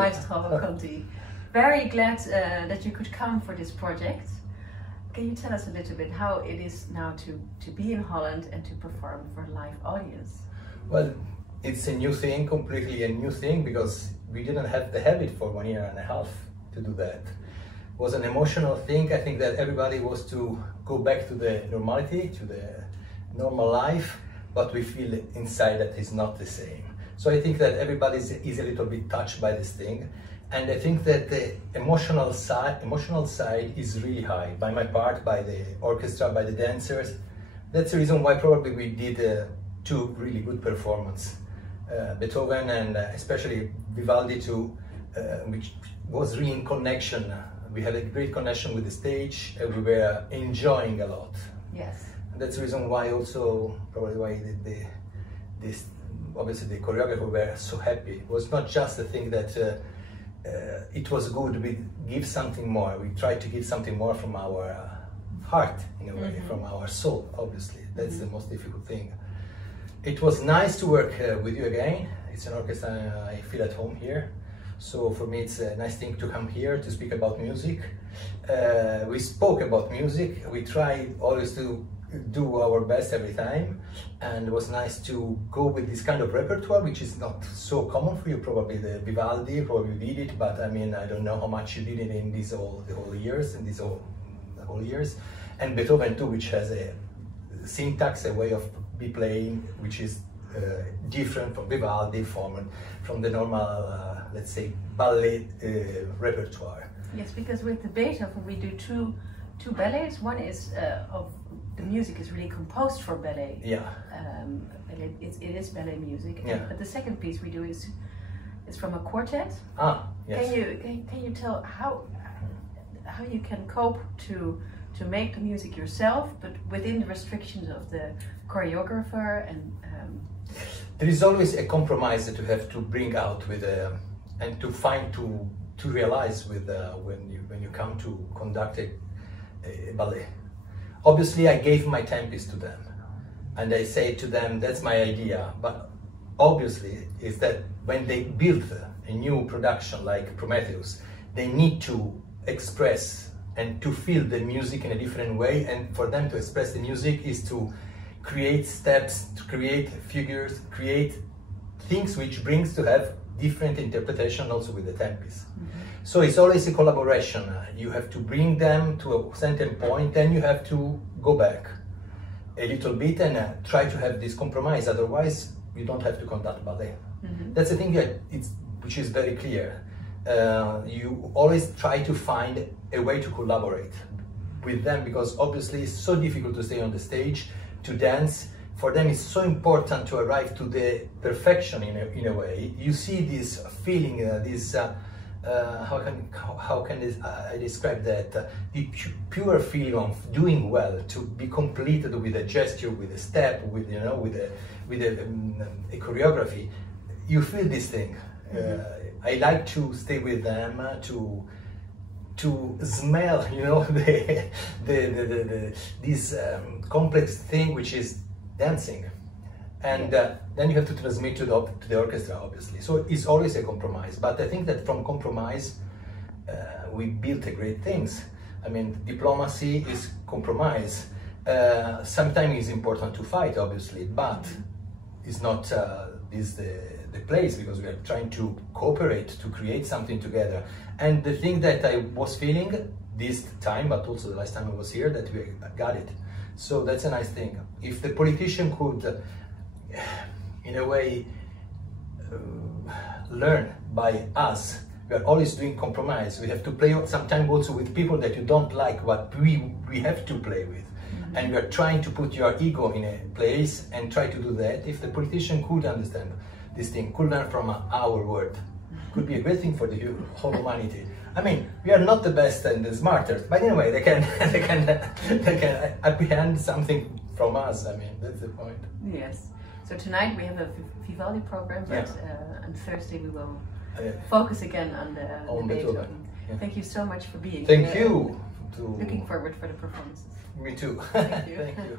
Maestro Conti. Very glad that you could come for this project. Can you tell us a little bit how it is now to be in Holland and to perform for a live audience? Well, it's a new thing, completely a new thing, because we didn't have the habit for 1.5 years to do that. It was an emotional thing. I think that everybody was to go back to the normality, to the normal life, but we feel inside that it's not the same. So I think that everybody is a little bit touched by this thing. And I think that the emotional side is really high, by my part, by the orchestra, by the dancers. That's the reason why probably we did 2 really good performances. Beethoven and especially Vivaldi too, which was really in connection. We had a great connection with the stage, and we were enjoying a lot. Yes. And that's the reason why also, probably why this obviously the choreographer were so happy. It was not just a thing that it was good, we give something more. We tried to give something more from our heart, in a way, from our soul, obviously. That's the most difficult thing. It was nice to work with you again. It's an orchestra I feel at home here. So for me it's a nice thing to come here to speak about music. We spoke about music. We tried always to do our best every time, and it was nice to go with this kind of repertoire, which is not so common for you. Probably the Vivaldi, probably you did it, but I mean, I don't know how much you did it in the whole years, and Beethoven too, which has a syntax, a way of be playing, which is different from Vivaldi, from the normal, let's say, ballet repertoire. Yes, because with the Beethoven we do two ballets. One is of the music is really composed for ballet. Yeah. And it is ballet music. Yeah. But the second piece we do is from a quartet. Ah, yes. Can you tell how you can cope to make the music yourself, but within the restrictions of the choreographer and. There is always a compromise that you have to bring out with and to find to realize with when you come to conduct a ballet. Obviously, I gave my tempest to them, and I say to them, that's my idea. But obviously, is that when they build a new production like Prometheus, they need to express and to feel the music in a different way. And for them to express the music is to create steps, to create figures, create things which brings to have different interpretation also with the tempest. So it's always a collaboration. You have to bring them to a certain point, then you have to go back a little bit and try to have this compromise. Otherwise, you don't have to conduct ballet. That's the thing which is very clear. You always try to find a way to collaborate with them, because obviously it's so difficult to stay on the stage, to dance. For them it's so important to arrive to the perfection in a way. You see this feeling, how can I describe that? The pure feeling of doing well, to be completed with a gesture, with a step, with a choreography. You feel this thing. I like to stay with them, to smell, this complex thing which is dancing, and then you have to transmit to the orchestra, obviously. So it's always a compromise, but I think that from compromise we built great things. I mean, diplomacy is compromise. Sometimes it's important to fight, obviously, but it's not the place, because we are trying to cooperate, to create something together. And the thing that I was feeling this time, but also the last time I was here, that we got it. So that's a nice thing. If the politician could, in a way, learn by us, we are always doing compromise. We have to play sometimes also with people that you don't like what we have to play with. And we are trying to put your ego in a place and try to do that. If the politician could understand this thing, could learn from our word, could be a great thing for the whole humanity. I mean, we are not the best and the smartest, but anyway, they can apprehend something from us. I mean, that's the point. Yes. So tonight we have a Vivaldi program, but on Thursday we will focus again on the Beethoven. Yeah. Thank you so much for being here. Thank you. Looking forward for the performances. Me too. Thank you. Thank you.